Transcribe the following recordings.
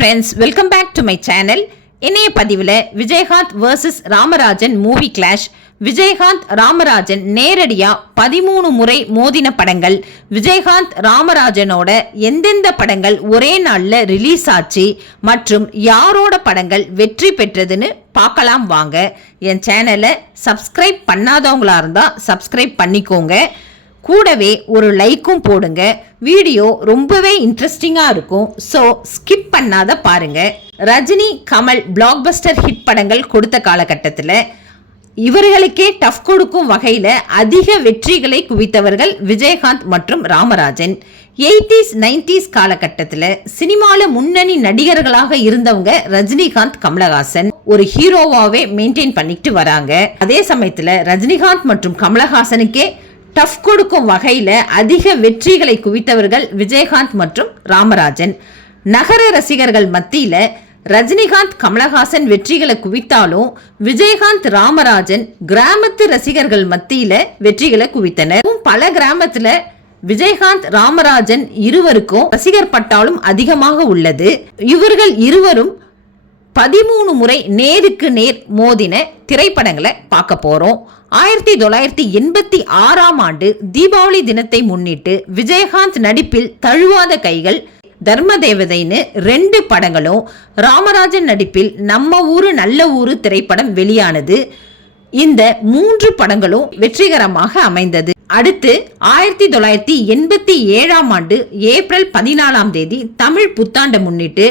Friends, welcome back to my channel. இணைய பதிவில் Vijayakanth vs Ramarajan movie clash. Vijayakanth Ramarajan நேரடியா 13 முறை மோதின படங்கள், விஜயகாந்த் ராமராஜனோட எந்தெந்த படங்கள் ஒரே நாள்ல ரிலீஸ் ஆச்சு மற்றும் யாரோட படங்கள் வெற்றி பெற்றதுன்னு பார்க்கலாம் வாங்க. என் சேனலை சப்ஸ்கிரைப் பண்ணாதவங்களா இருந்தா சப்ஸ்கிரைப் பண்ணிக்கோங்க, கூடவே ஒரு லைக்கும் போடுங்க. வீடியோ ரொம்பவே இன்ட்ரெஸ்டிங்கா இருக்கும், ஸோ ஸ்கிப் பண்ணாத பாருங்க. ரஜினி கமல் பிளாக் பஸ்டர் ஹிட் படங்கள் கொடுத்த காலகட்டத்தில் இவர்களுக்கே டஃப் கொடுக்கும் வகையில் அதிக வெற்றிகளை குவித்தவர்கள் விஜயகாந்த் மற்றும் ராமராஜன். 80s 90s காலகட்டத்தில் சினிமாவில் முன்னணி நடிகர்களாக இருந்தவங்க ரஜினிகாந்த் கமலஹாசன் ஒரு ஹீரோவாவே மெயின்டைன் பண்ணிட்டு வராங்க. அதே சமயத்தில் ரஜினிகாந்த் மற்றும் கமலஹாசனுக்கே டஃப் கொடுக்கும் வகையில் அதிக வெற்றிகளை குவித்தவர்கள் விஜயகாந்த் மற்றும் ராமராஜன். நகர ரசிகர்கள் மத்தியில் ரஜினிகாந்த் கமலஹாசன் வெற்றிகளை குவித்தாலும் விஜயகாந்த் ராமராஜன் கிராமத்து ரசிகர்கள் மத்தியில் வெற்றிகளை குவித்தனர். பல கிராமத்தில் விஜயகாந்த் ராமராஜன் இருவருக்கும் ரசிகர் பட்டாலும் அதிகமாக உள்ளது. இவர்கள் இருவரும் 13 முறை நேருக்கு நேர் மோதின திரைப்படங்களை பார்க்க போறோம். 1986ஆம் ஆண்டு தீபாவளி தினத்தை முன்னிட்டு விஜயகாந்த் நடிப்பில் தழுவாத கைகள், தர்ம தேவதைன்னு 2 படங்களும், ராமராஜன் நடிப்பில் நம்ம ஊரு நல்ல ஊரு திரைப்படம் வெளியானது. இந்த 3 படங்களும் வெற்றிகரமாக அமைந்தது. அடுத்து 1987ஆம் ஆண்டு ஏப்ரல் 14ஆம் தேதி தமிழ் புத்தாண்டை முன்னிட்டு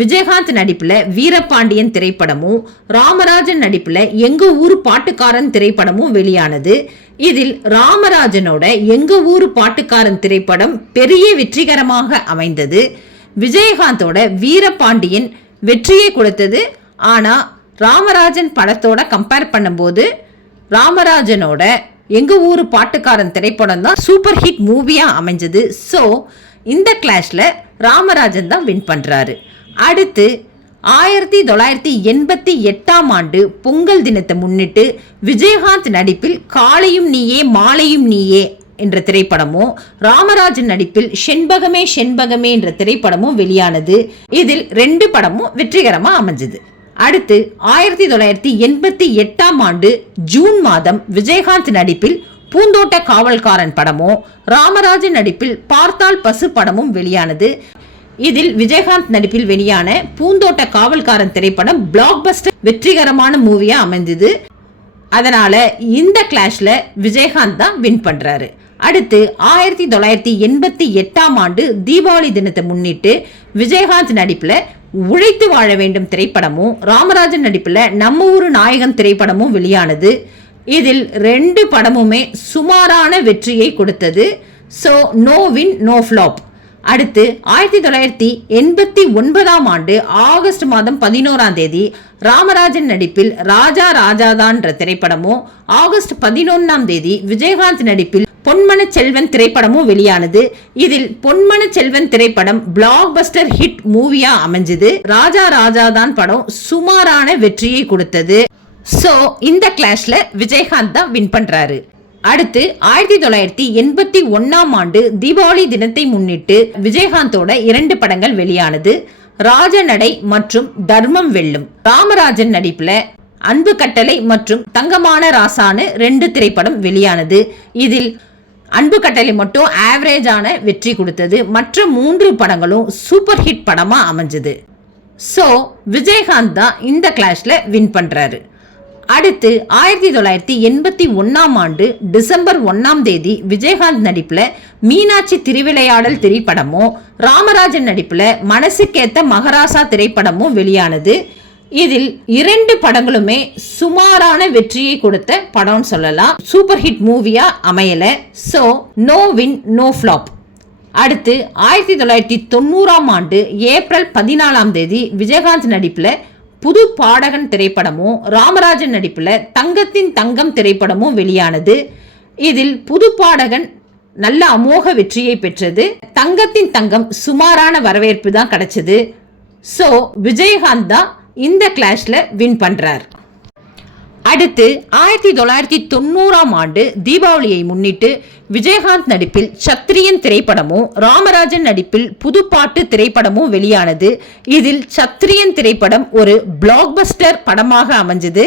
விஜயகாந்த் நடிப்புல வீரபாண்டியன் திரைப்படமும் ராமராஜன் நடிப்புல எங்க ஊரு பாட்டுக்காரன் திரைப்படமும் வெளியானது. இதில் ராமராஜனோட எங்க ஊரு பாட்டுக்காரன் திரைப்படம் பெரிய வெற்றிகரமாக அமைந்தது. விஜயகாந்தோட வீரபாண்டியன் வெற்றியை கொடுத்தது. ஆனா ராமராஜன் படத்தோட கம்பேர் பண்ணும்போது ராமராஜனோட எங்க ஊரு பாட்டுக்காரன் திரைப்படம் தான் சூப்பர் ஹிட் மூவியா அமைஞ்சது. ஸோ இந்த கிளாஷ்ல ராமராஜன் தான் வின் பண்றாரு. அடுத்து 1988ஆம் ஆண்டு பொங்கல் தினத்தை முன்னிட்டு விஜயகாந்த் நடிப்பில் காலையும் நீயே மாலையும் நீயே என்ற திரைப்படமும், ராமராஜன் நடிப்பில் செண்பகமே செண்பகமே என்ற திரைப்படமும் வெளியானது. இதில் 2 படமும் வெற்றிகரமா அமைஞ்சது. அடுத்து 1988ஆம் ஆண்டு ஜூன் மாதம் விஜயகாந்த் நடிப்பில் பூந்தோட்ட காவல்காரன் படமும், ராமராஜன் நடிப்பில் பார்த்தால் பசு படமும் வெளியானது. இதில் விஜயகாந்த் நடிப்பில் வெளியான பூந்தோட்ட காவல்காரன் திரைப்படம் பிளாக் பஸ்டர் வெற்றிகரமான மூவியா அமைந்தது. அதனால இந்த கிளாஷ்ல விஜயகாந்த் தான் வின் பண்றாரு. அடுத்து 1988ஆம் ஆண்டு தீபாவளி தினத்தை முன்னிட்டு விஜயகாந்த் நடிப்புல உழைத்து வாழ வேண்டும் திரைப்படமும், ராமராஜன் நடிப்புல நம்ம ஊரு நாயகன் திரைப்படமும் வெளியானது. இதில் 2 படமுமே சுமாரான வெற்றியை கொடுத்தது. So no win no flop. அடுத்து 1989ஆம் ஆண்டு ஆகஸ்ட் மாதம் 11ஆம் தேதி ராமராஜன் நடிப்பில் ராஜா ராஜாதான் திரைப்படமும், ஆகஸ்ட் 11ஆம் தேதி விஜயகாந்த் நடிப்பில் பொன்மன செல்வன் திரைப்படமும் வெளியானது. இதில் பொன்மன செல்வன் திரைப்படம் பிளாக் பஸ்டர் ஹிட் மூவியா அமைஞ்சது. ராஜா ராஜாதான் படம் சுமாரான வெற்றியை கொடுத்தது. சோ இந்த கிளாஷ்ல விஜயகாந்த் தான் வின் பண்றாரு. அடுத்து 1981ஆம் ஆண்டு தீபாவளி தினத்தை முன்னிட்டு விஜயகாந்தோட 2 படங்கள் வெளியானது. ராஜநடை மற்றும் தர்மம் வெல்லும். ராமராஜன் நடிப்புல அன்பு கட்டளை மற்றும் தங்கமான ராசான்னு 2 திரைப்படம் வெளியானது. இதில் அன்பு கட்டளை மட்டும் ஆவரேஜான வெற்றி கொடுத்தது. மற்ற 3 படங்களும் சூப்பர் ஹிட் படமா அமைஞ்சது. சோ விஜயகாந்த் தான் இந்த கிளாஷ்ல வின் பண்றாரு. அடுத்து 1981ஆம் ஆண்டு டிசம்பர் 1ஆம் தேதி விஜயகாந்த் நடிப்புல மீனாட்சி திருவிளையாடல் திரைப்படமும், ராமராஜன் நடிப்புல மனசுக்கேத்த மகாராசா திரைப்படமும் வெளியானது. இதில் 2 படங்களுமே சுமாரான வெற்றியை கொடுத்த படம் சொல்லலாம். சூப்பர் ஹிட் மூவியா அமையல. So no win no flop. அடுத்து 1990ஆம் ஆண்டு ஏப்ரல் 14ஆம் தேதி விஜயகாந்த் நடிப்புல புது பாடகன் திரைப்படமும், ராமராஜன் நடிப்புல தங்கத்தின் தங்கம் திரைப்படமும் வெளியானது. இதில் புது பாடகன் நல்ல அமோக வெற்றியை பெற்றது. தங்கத்தின் தங்கம் சுமாரான வரவேற்பு தான் கிடைச்சது. சோ விஜயகாந்த் தான் இந்த கிளாஷ்ல வின் பண்றார். அடுத்து 1990ஆம் ஆண்டு தீபாவளியை முன்னிட்டு விஜயகாந்த் நடிப்பில் சத்திரியன் திரைப்படமும் ராமராஜன் நடிப்பில் புதுப்பாட்டு திரைப்படமும் வெளியானது. இதில் சத்திரியன் திரைப்படம் ஒரு பிளாக்பஸ்டர் படமாக அமைஞ்சது.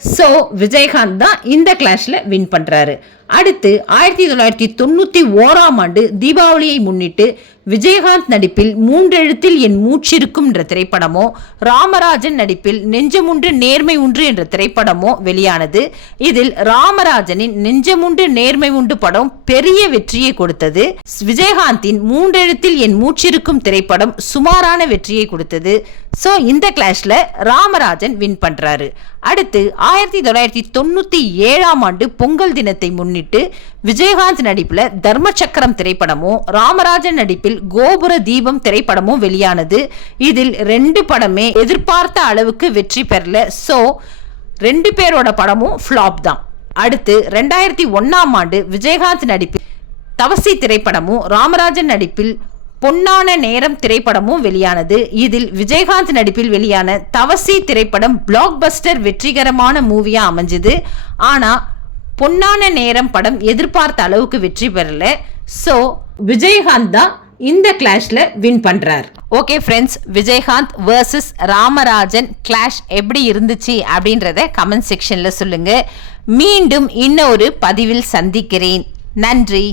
ஸோ விஜயகாந்த் தான் இந்த கிளாஷ்ல வின் பண்றாரு. அடுத்து 1991ஆம் ஆண்டு தீபாவளியை முன்னிட்டு விஜயகாந்த் நடிப்பில் மூன்றெழுத்தில் என் மூச்சிருக்கும் என்ற திரைப்படமோ ராமராஜன் நடிப்பில் நெஞ்சமுண்டு நேர்மை உண்டு என்ற திரைப்படமோ வெளியானது. இதில் ராமராஜனின் நெஞ்சமுண்டு நேர்மை உண்டு படம் பெரிய வெற்றியை கொடுத்தது. விஜயகாந்தின் மூன்றெழுத்தில் என் மூச்சிருக்கும் திரைப்படம் சுமாரான வெற்றியை கொடுத்தது. ஸோ இந்த கிளாஷ்ல ராமராஜன் வின் பண்றாரு. அடுத்து 1997ஆம் ஆண்டு பொங்கல் தினத்தை முன்னிட்டு விஜயகாந்த் நடிப்பில் தர்மசக்கரம் திரைப்படமும் ராமராஜன் நடிப்பில் கோபுர தீபம் திரைப்படமும் வெளியானது. இதில் 2 படமே எதிர்பார்த்த அளவுக்கு வெற்றி பெறல. ஸோ 2 பேரோட படமும் ஃப்ளாப் தான். அடுத்து 2001ஆம் ஆண்டு விஜயகாந்த் நடிப்பில் தவசி திரைப்படமும் ராமராஜன் நடிப்பில் பொன்னான நேரம் திரைப்படமும் வெளியானது. இதில் விஜயகாந்த் நடிப்பில் வெளியான தவசி திரைப்படம் பிளாக்பஸ்டர் வெற்றிகரமான மூவியா அமைஞ்சது. ஆனா பொன்னான நேரம் படம் எதிர்பார்த்த அளவுக்கு வெற்றி பெறல. ஸோ விஜயகாந்த் தான் இந்த கிளாஷ்ல வின் பண்றார். Okay friends, Vijayakanth versus Ramarajan clash எப்படி இருந்துச்சு அப்படின்றத கமெண்ட் செக்ஷன்ல சொல்லுங்க. மீண்டும் இன்னொரு பதிவில் சந்திக்கிறேன். நன்றி.